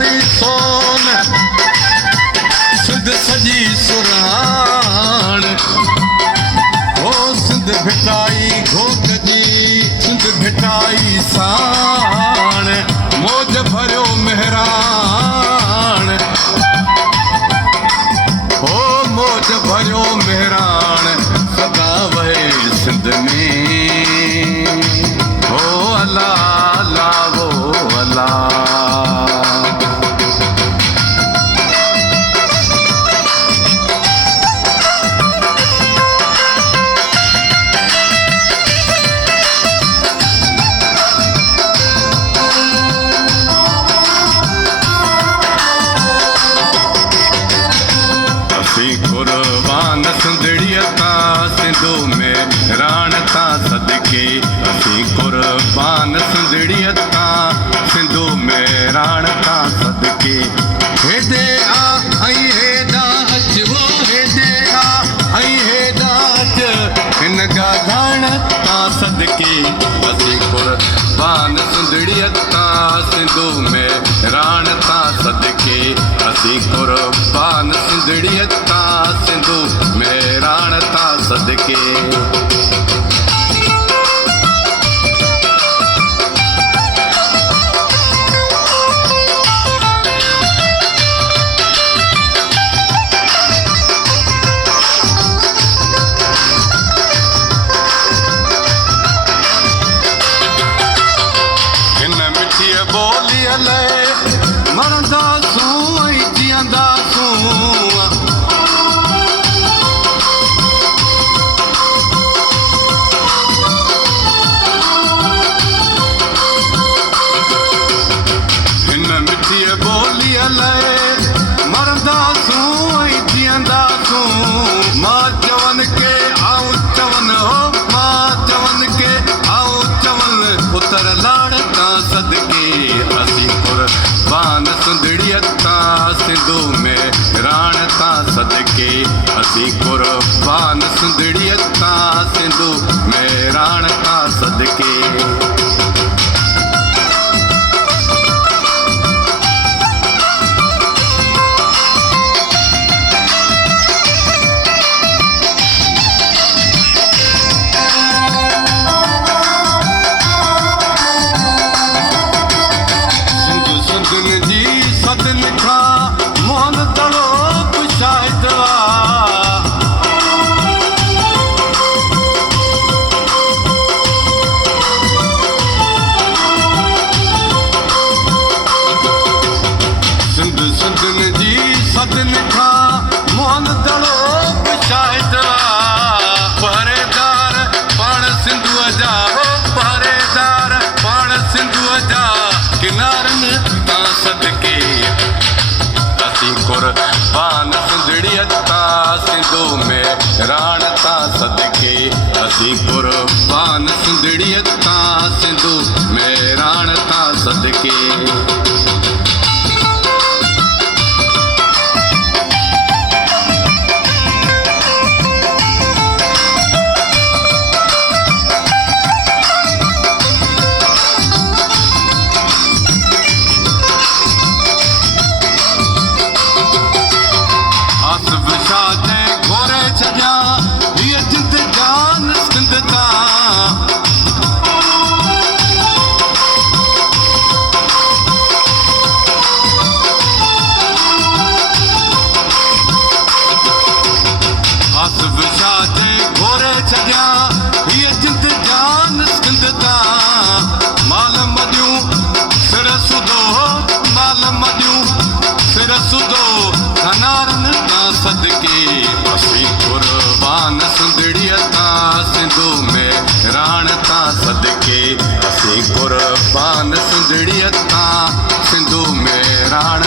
गोरी सोन सिंध सजी सुराण ओ सिंध भिटाई घोट जी सिंध भिटाई साण मौज भरियो मेहरान ओ मौज भरियो मेहरान सदा वहे सिंध में ओ अल्लाह अल्लाह वो अल्लाह कुर्बान सुंदड़िया ता सिंधु में राण ता सदके असी कुर्बान सुंदड़िया ता सिंधु में राण ता सदके हेदे आ आई हेदा अच वो हेदे आ आई हेदा अच हिन गाधाण ता सदके असी कुर्बान सुंदड़िया ता सिंधु में राण ता सदके असी कुर्बान सुंदड़िया ता सिंधु में राण ता सदके मरदा सूं ऐं जीअंदा सूं हिन मिठीअ ॿोलीअ लाइ मरदा सूं ऐं जीअंदा सूं मां चवनि के आऊं चवनि हो मां चवनि के आऊं चवनि पुत्र लाड़ तां सदके असी कुर्बान सुंदड़िया ता सिंधु में राण ता सदके असी कुर्बान सुंदड़िया ता सिंधु में राण ता सदके मोहन तड़ो शायद सिंध सिंधन जी सद लिखा मोहन तड़ो शायद पहरेदार पाण सिंधुअ जा पहरेदार पाण सिंधुअ जा किनारनि तां सदके कुर्बान सुंदड़िया ता सिंधु में राण ता सदके असी कुर्बान सुंदड़िया ता सिंधु में राण ता सदके सदके असी कुर्बान सुंदड़िया ता सिंधु में राण ता सदके असी कुर्बान सुंदड़िया ता सिंधु में राण